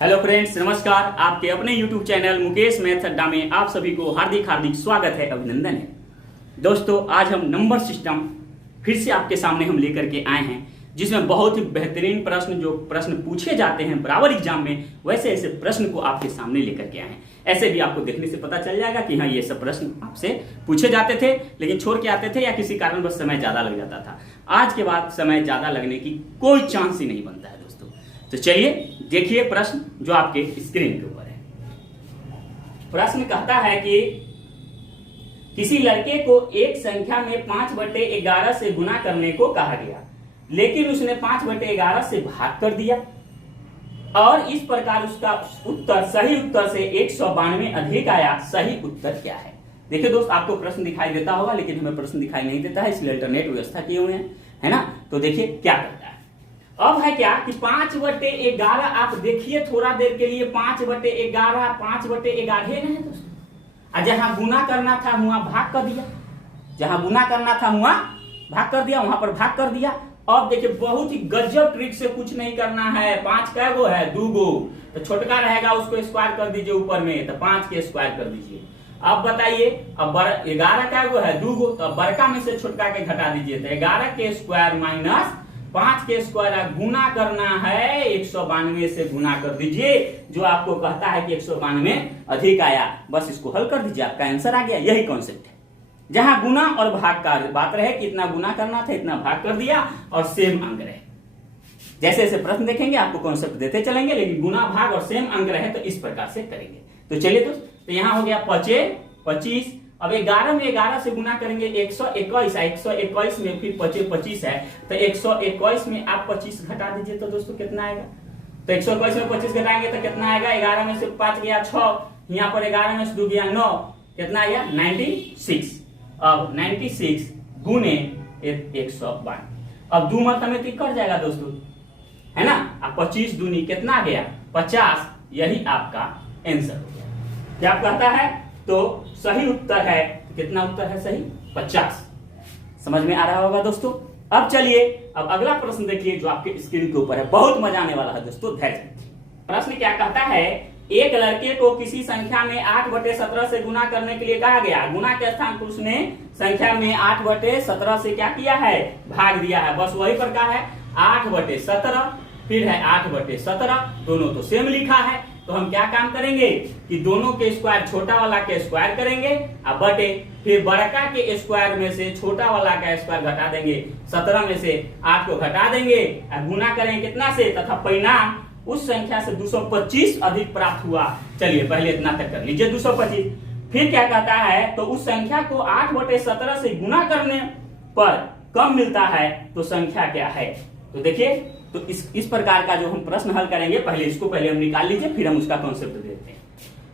Hello friends, नमस्कार। आपके अपने YouTube चैनल मुकेश मैथ्स अड्डा में आप सभी को हार्दिक हार्दिक स्वागत है, अभिनंदन है। दोस्तों, आज हम नंबर सिस्टम फिर से आपके सामने हम लेकर के आए हैं, जिसमें बहुत ही बेहतरीन प्रश्न पूछे जाते हैं बराबर एग्जाम में, वैसे ऐसे प्रश्न को आपके सामने लेकर के आए हैं। ऐसे भी आपको देखने से पता चल जाएगा कि हाँ, ये सब प्रश्न आपसे पूछे जाते थे, लेकिन छोड़ के आते थे या किसी कारणवश समय ज्यादा लग जाता था। आज के बाद समय ज्यादा लगने की कोई चांस ही नहीं बनता है दोस्तों। तो चलिए देखिए प्रश्न जो आपके स्क्रीन के ऊपर है। प्रश्न कहता है कि किसी लड़के को एक संख्या में 5/11 से गुना करने को कहा गया, लेकिन उसने 5/11 से भाग कर दिया और इस प्रकार उसका उत्तर सही उत्तर से 192 अधिक आया। सही उत्तर क्या है? देखिए दोस्त, आपको प्रश्न दिखाई देता होगा, लेकिन हमें प्रश्न दिखाई नहीं देता है, इसलिए अल्टरनेट व्यवस्था किए हुए हैं, है ना। तो देखिए क्या करता है। अब है क्या कि 5/11 आप देखिए थोड़ा देर के लिए, 5/11 5/11 है ना दोस्तों। जहां गुना करना था वहां भाग कर दिया, जहां गुना करना था वहां भाग कर दिया, वहां पर भाग कर दिया। अब देखिए बहुत ही गजब ट्रिक से, कुछ नहीं करना है। 5 कै गो है? 2 गो। तो छोटका रहेगा उसको स्क्वायर कर दीजिए ऊपर में, तो 5 के स्क्वायर कर दीजिए। अब बताइए, अब 11 कै गो है? 2 गो। तो बड़का में से छोटका के घटा दीजिए, तो 11 के स्क्वायर माइनस 5 के स्क्वायर गुना करना है 192 से गुना कर दीजिए, जो आपको कहता है कि 192 अधिक आया। बस इसको हल कर दीजिए, आपका आंसर आ गया। यही कॉन्सेप्ट है, जहां गुना और भाग का बात रहे कि इतना गुना करना था, इतना भाग कर दिया और सेम अंक रहे। जैसे जैसे प्रश्न देखेंगे आपको कॉन्सेप्ट देते चलेंगे, लेकिन गुना भाग और सेम अंक रहे तो इस प्रकार से करेंगे। तो चलिए दोस्त, तो यहाँ हो गया 25। अब 11 में 11 से गुना करेंगे 121 है, 121 में फिर 25 है, तो 121 में आप 25 घटा दीजिए तो दोस्तों कितना आएगा? तो 121 में 25 घटाएंगे तो कितना आएगा? 11 में से 5 गया 6, यहाँ पर 11 में से 2 गया 9, कितना आया? 96। अब 96 गुने 192, अब 2 मतलब में कट जाएगा दोस्तों, है ना। अब 25 दूनी कितना गया? 50। यही आपका आंसर हो गया। क्या कहता है? तो सही उत्तर है, कितना उत्तर है सही? 50। समझ में आ रहा होगा दोस्तों। अब चलिए, अब अगला प्रश्न देखिए जो आपके स्क्रीन के ऊपर है, बहुत मजा आने वाला है दोस्तों, धैर्य। प्रश्न क्या कहता है? एक लड़के को किसी संख्या में 8/17 से गुना करने के लिए कहा गया। गुना के स्थान पर उसने संख्या में 8/17 से क्या किया है? भाग दिया है। बस वही प्रकार है, 8/17 फिर है 8/17, दोनों तो सेम लिखा है। तो हम क्या काम करेंगे कि दोनों के स्क्वायर छोटा वाला के स्क्वायर करेंगे और बटे, फिर बड़का के स्क्वायर में से छोटा वाला का स्क्वायर घटा देंगे, 17 में से 8 को घटा देंगे और गुना करेंगे कितना से, तथा परिणाम उस संख्या से 225 अधिक प्राप्त हुआ। चलिए पहले इतना तक कर लीजिए, 225। फिर क्या कहता है? तो उस संख्या को 8/17 से गुना करने पर कम मिलता है, तो संख्या क्या है? तो देखिए, तो इस प्रकार का जो हम प्रश्न हल करेंगे, पहले हम निकाल लीजिए, फिर हम उसका कॉन्सेप्ट देते हैं।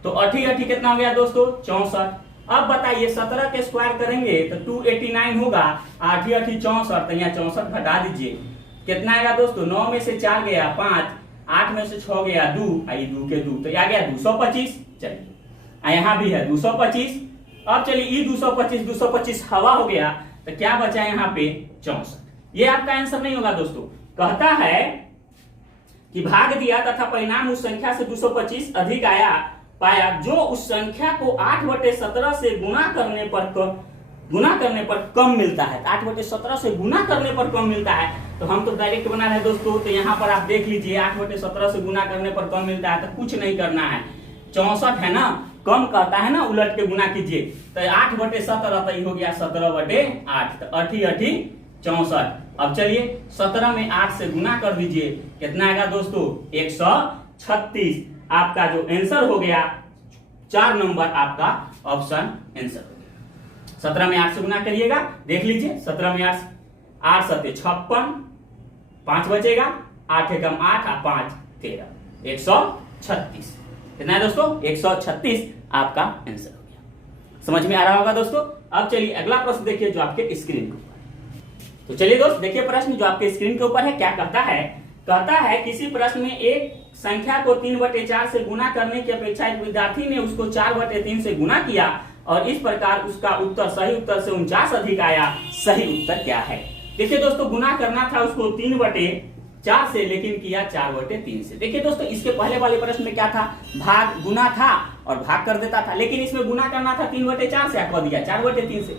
तो 8 कितना हो गया दोस्तों? 64। अब बताइए 17 के स्क्वायर करेंगे तो 289 होगा। 8 64, तो यहाँ 64 घटा दीजिए, कितना आएगा दोस्तों? 9 में से 4 गया 5, 8 में से 6 गया 2, 2 के 2, तो आ गया 225। चलिए यहाँ भी है 225। अब चलिए ये 225 हवा हो गया, तो क्या बचा यहाँ पे? 64। ये आपका आंसर नहीं होगा दोस्तों। कहता है कि भाग दिया तथा परिणाम उस संख्या से 225 अधिक आया पाया, जो उस संख्या को 8/17 से गुना करने पर कम मिलता है। 8/17 से गुना करने पर कम मिलता है, तो हम तो डायरेक्ट बना रहे दोस्तों। तो यहाँ पर आप देख लीजिए, 8/17 से गुना करने पर कम मिलता है, तो कुछ नहीं करना है। 64 है ना, कम कहता है ना, उलट के गुना कीजिए, तो 8/17 तो हो गया 17/8, तो 8 64। अब चलिए 17 में 8 से गुना कर दीजिए, कितना आएगा दोस्तों? 136। आपका जो आंसर हो गया 4 नंबर, आपका ऑप्शन आंसर हो गया। 17 में 8 से गुना करिएगा, देख लीजिए 17 में 8 7 56, 5 बचेगा, 8 एकम 8 और 5 13, 136। कितना है दोस्तों? 136 आपका आंसर हो गया। समझ में आ रहा होगा दोस्तों। अब चलिए अगला प्रश्न देखिए जो आपके स्क्रीन के ऊपर। तो चलिए दोस्त देखिए प्रश्न जो आपके स्क्रीन के ऊपर है, क्या कहता है? कहता है किसी प्रश्न में एक संख्या को 3/4 से गुना करने की अपेक्षा एक विद्यार्थी ने उसको 4/3 से गुना किया और इस प्रकार उसका उत्तर सही उत्तर से 49 अधिक आया। सही उत्तर क्या है? देखिए दोस्तों, गुना करना था उसको 4 से, लेकिन किया 4/3 से। देखिए दोस्तों, इसके पहले वाले प्रश्न में क्या था, भाग गुना था और भाग कर देता था, लेकिन इसमें गुना करना था 3/4 से, कह दिया 4/3 से।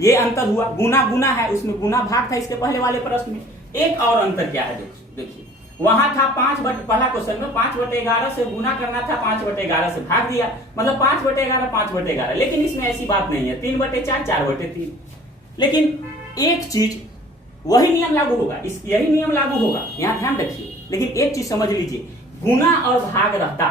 ये अंतर हुआ, गुना गुना है, उसमें गुना भाग था इसके पहले वाले प्रश्न में। एक और अंतर क्या है देखिए, वहां था पहला क्वेश्चन में 5/11 से गुना करना था, 5/11 से भाग दिया, मतलब 5/11 5/11, लेकिन इसमें ऐसी बात नहीं है, 3/4 4/3। लेकिन एक चीज वही नियम लागू होगा, यही नियम लागू होगा, यहां ध्यान रखिए। लेकिन एक चीज समझ लीजिए, गुना और भाग रहता,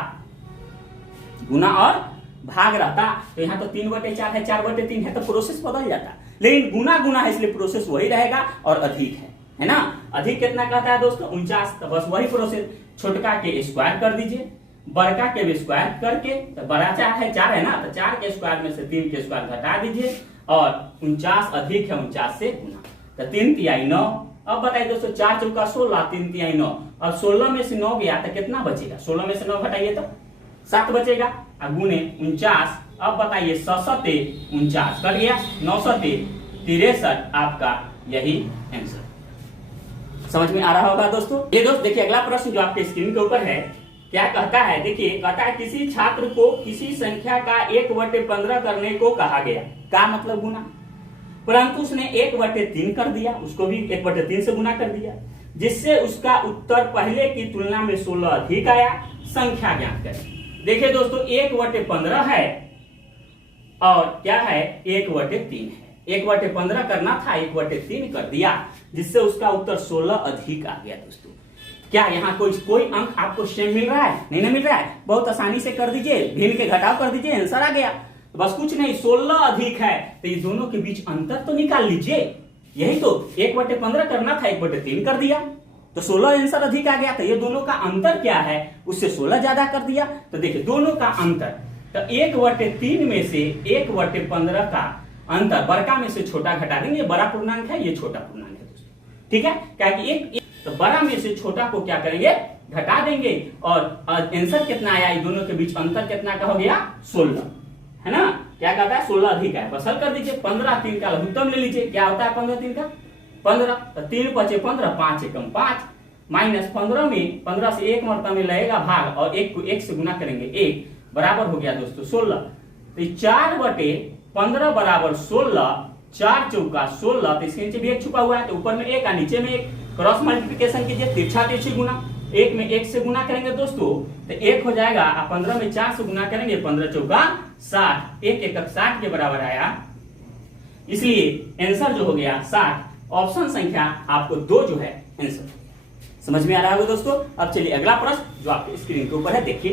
गुना और भाग रहता तो यहाँ तो 3/4 है, 4/3 है, तो प्रोसेस बदल जाता। लेकिन गुना गुना है, इसलिए प्रोसेस वही रहेगा और अधिक है ना। अधिक कितना कहता है दोस्तों, 49, तो बस वही प्रोसेस, छोटका के स्क्वायर कर दीजिए, बड़का के भी स्क्वायर करके, तो बड़ा 4 है ना, तो 4 के स्क्वायर में से 3 के स्क्वायर घटा दीजिए, और 49 अधिक है 49 से गुना, तो 3 तिहाई 9। अब बताइए दोस्तों, 4 चौका 16, 3 तिहाई 9, अब 16 में से 9 गया तो कितना बचेगा, 16 में से 9 घटाइए तो 7 बचेगा, और गुने 49। अब बताइए 7 49 कट गया, 9 63, आपका यही आंसर। समझ में आ रहा होगा दोस्तों। ये दोस्त देखिए, अगला प्रश्न जो आपके स्क्रीन के ऊपर है, क्या कहता है, देखिए कहता है किसी छात्र को किसी संख्या का 1/15 करने को कहा गया, का मतलब गुना, परंतु उसने 1/3 कर दिया, उसको भी 1/3 से गुना कर दिया, जिससे उसका उत्तर पहले की तुलना में 16 अधिक आया। संख्या ज्ञात करें। देखिए दोस्तों, 1/15 है और क्या है, 1/3 है। 1/15 करना था, 1/3 कर दिया, जिससे उसका उत्तर 16 अधिक आ गया। दोस्तों क्या यहाँ कोई अंक आपको सेम मिल रहा है, नहीं ना मिल रहा है, बहुत आसानी से कर दीजिए, भिन्न के घटाव कर दीजिए, आंसर आ गया। बस कुछ नहीं, 16 अधिक है, तो ये दोनों के बीच अंतर तो निकाल लीजिए। यही तो 1/15 करना था, 1/3 कर दिया, तो 16 आंसर अधिक आ गया। तो ये दोनों का अंतर क्या है, उससे 16 ज्यादा कर दिया। तो देखिए दोनों का अंतर, तो 1/3 में से 1/15 का अंतर, बड़का में से छोटा घटा देंगे, बड़ा पूर्णांक है, ये छोटा पूर्णांक है दोस्तों, ठीक है। क्या कि एक तो बड़ा में से छोटा को क्या करेंगे, घटा देंगे, और आंसर कितना आया, इन दोनों के बीच अंतर कितना का हो गया, 16, है ना। क्या कहता है, 16 अधिक है, बस हल कर दीजिए। 15 3 का लघुत्तम ले लीजिए, क्या होता है 15 3 का 15, तो 3 5 15, 5 एकम 5, माइनस 15 में 15 से 1 मरता में लगेगा भाग, और 1 को 1 से गुना करेंगे 1, बराबर हो गया दोस्तों 16। तो 4/15 बराबर 16, 4 चौका 16, तो इसके नीचे भी 1 छुपा हुआ है, तो ऊपर में 1 और नीचे में 1, क्रॉस मल्टीप्लिकेशन कीजिए, तिरछा तिरछी गुना, 1 में 1 से गुना करेंगे दोस्तों तो 1 हो जाएगा, 15 में 4 से गुना करेंगे, 15 चौका 60, 1 एकक 60 के बराबर आया, इसलिए आंसर जो हो गया 60। ऑप्शन संख्या आपको 2 जो है आंसर। समझ में आ रहा होगा दोस्तों। अब चलिए अगला प्रश्न जो आपके स्क्रीन के ऊपर है, देखिए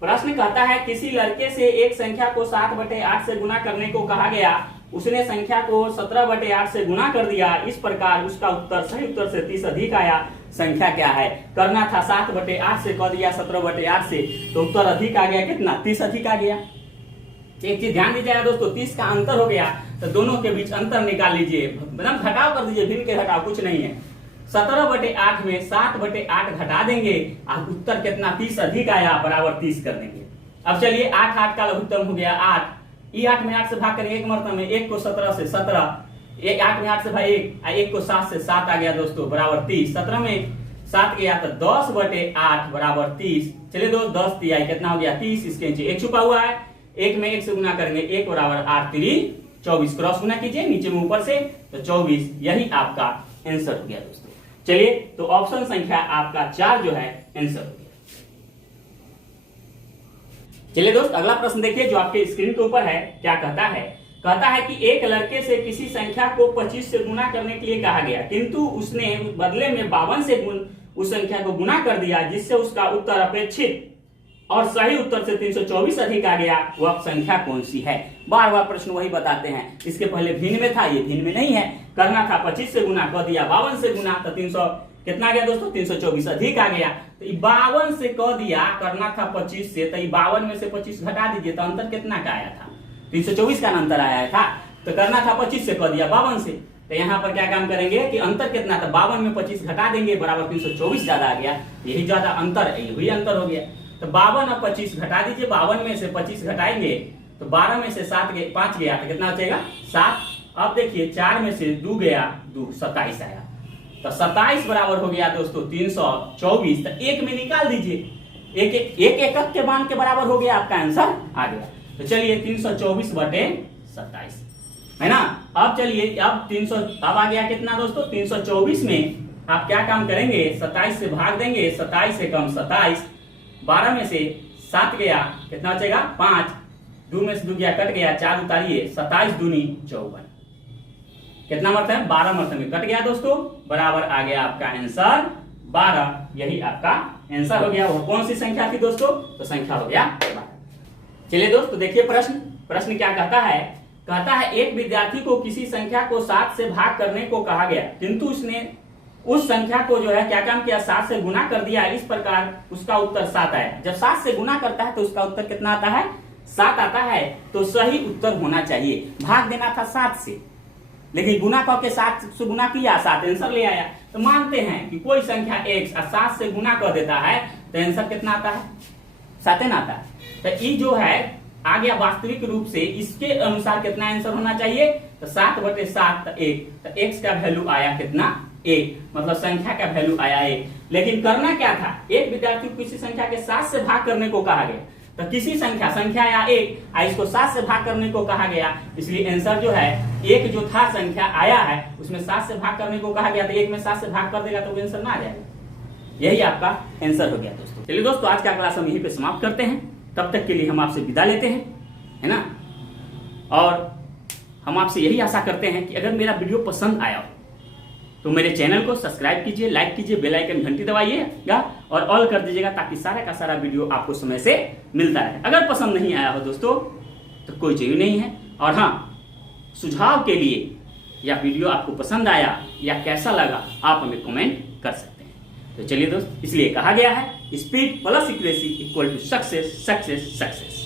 प्रश्न कहता है किसी लड़के से एक संख्या को 7/8 से गुना करने को कहा गया, उसने संख्या को 17/8 से गुना कर दिया, इस प्रकार उसका उत्तर सही उत्तर से 30 अधिक आया। संख्या क्या है, करना था 7/8 से, कर दिया 17/8 से, तो उत्तर अधिक आ गया, कितना 30 अधिक आ गया। एक चीज ध्यान दीजिएगा दोस्तों, 30 का अंतर हो गया, तो दोनों के बीच अंतर निकाल लीजिए, मतलब घटाव कर दीजिए, भिन्न के घटाव कुछ नहीं है। 17/8 में 7/8 घटा देंगे, और उत्तर कितना 30 अधिक आया, बराबर 30 कर देंगे। अब चलिए 8 8 का लघुत्तम हो गया 8, 8 में 8 से भाग करेंगे, 1 मरतबा में 1 को 17 से 17, 8 में 8 से भाई 1 को 7 से 7 आ गया दोस्तों, बराबर 30। 17 में 7 गया तो 10/8 बराबर 30। चलिए दोस्त 10 तिहाई कितना हो गया 30, इसके नीचे 1 छुपा हुआ है, 1 में 1 से गुना करेंगे, 1 बराबर 8 3 24, क्रॉस गुना कीजिए नीचे में ऊपर से, तो 24, यही आपका आंसर हो गया दोस्तों। चलिए तो ऑप्शन संख्या आपका 4 जो है आंसर हो गया। चलिए दोस्त अगला प्रश्न देखिए जो आपके स्क्रीन के ऊपर है, क्या कहता है, कहता है कि एक लड़के से किसी संख्या को 25 से गुना करने के लिए कहा गया, किंतु उसने बदले में 52 से उस संख्या को गुना कर दिया, जिससे उसका उत्तर अपेक्षित और सही उत्तर से 324 अधिक आ गया। वह संख्या कौन सी है। बार बार प्रश्न वही बताते हैं, इसके पहले भिन्न में था, ये भिन्न में नहीं है। करना था 25 से गुना, कर दिया 52 से गुना, तो 300 कितना आ गया दोस्तों 324 अधिक आ गया। तो 52 से कह दिया, करना था 25 से, तो 52 में से 25 घटा दीजिए, तो अंतर कितना का आया था 324 का अंतर आया था। तो करना था 25 से, कह दिया 52 से, तो यहाँ पर क्या काम करेंगे कि अंतर कितना था, 52 में 25 घटा देंगे, बराबर 324 ज्यादा आ गया, यही ज्यादा अंतर है, यही अंतर हो गया। तो 52 और 25 घटा दीजिए, 52 में से 25 घटाएंगे तो 12 में से 5 गया, तो कितना बचेगा 7। अब देखिए 4 में से 2 गया, 2 27 आया, तो 27 बराबर हो गया दोस्तों 324। तो एक में निकाल दीजिए, एक एकक के मान के बराबर हो गया, आपका आंसर आ गया। तो चलिए 324/27 है ना। अब चलिए अब 300 अब आ गया कितना दोस्तों 324 में आप क्या काम करेंगे, 27 से भाग देंगे, 27 से कम 27, 12 में से 7 गया, कितना बचेगा 5, 2 में से 2 गया कट गया, 4 उतारिए, 27 दूनी 54, कितना मरता है 12 मरते में कट गया दोस्तों, बराबर आ गया आपका आंसर 12। यही आपका आंसर हो गया। वो कौन सी संख्या थी दोस्तों, तो संख्या हो गया 12। चलिए दोस्तों देखिए प्रश्न क्या कहता है एक विद्यार्थी को किसी संख्या को 7 से भाग करने को कहा गया, किंतु उसने उस संख्या को जो है क्या काम किया 7 से गुना कर दिया, इस प्रकार उसका उत्तर 7 आया। जब 7 से गुना करता है तो उसका उत्तर कितना आता है 7 आता है। तो सही उत्तर होना चाहिए, भाग देना था 7 से, लेकिन गुना करके 7 से गुना किया, 7 आंसर ले आया। तो मानते हैं कि कोई संख्या x 7 से गुना कर देता है तो आंसर कितना आता है 7 आता है। तो ये जो है आ गया वास्तविक रूप से, इसके अनुसार कितना आंसर होना चाहिए, तो 7/7 तो 1, तो x का वैल्यू आया कितना 1, मतलब संख्या का वैल्यू आया 1। लेकिन करना क्या था, एक विद्यार्थी को किसी संख्या के 7 से भाग करने को कहा गया, तो किसी संख्या आया 1, इसको 7 से भाग करने को कहा गया, इसलिए आंसर जो है 1 जो था संख्या आया है उसमें 7 से भाग करने को कहा गया, तो 1 में 7 से भाग कर देगा तो आंसर ना आ जाएगा। यही आपका आंसर हो गया दोस्तों। चलिए दोस्तों आज का क्लास हम यहीं पे समाप्त करते हैं, तब तक के लिए हम आपसे विदा लेते हैं, है ना। और हम आपसे यही आशा करते हैं कि अगर मेरा वीडियो पसंद आया हो तो मेरे चैनल को सब्सक्राइब कीजिए, लाइक कीजिए, बेल आइकन घंटी दबाइएगा और ऑल कर दीजिएगा, ताकि सारा का सारा वीडियो आपको समय से मिलता रहे। अगर पसंद नहीं आया हो दोस्तों तो कोई चाहिए नहीं है, और हाँ सुझाव के लिए या वीडियो आपको पसंद आया या कैसा लगा आप हमें कमेंट कर सकते हैं। तो चलिए दोस्त, इसलिए कहा गया है speed plus accuracy equal to success success success.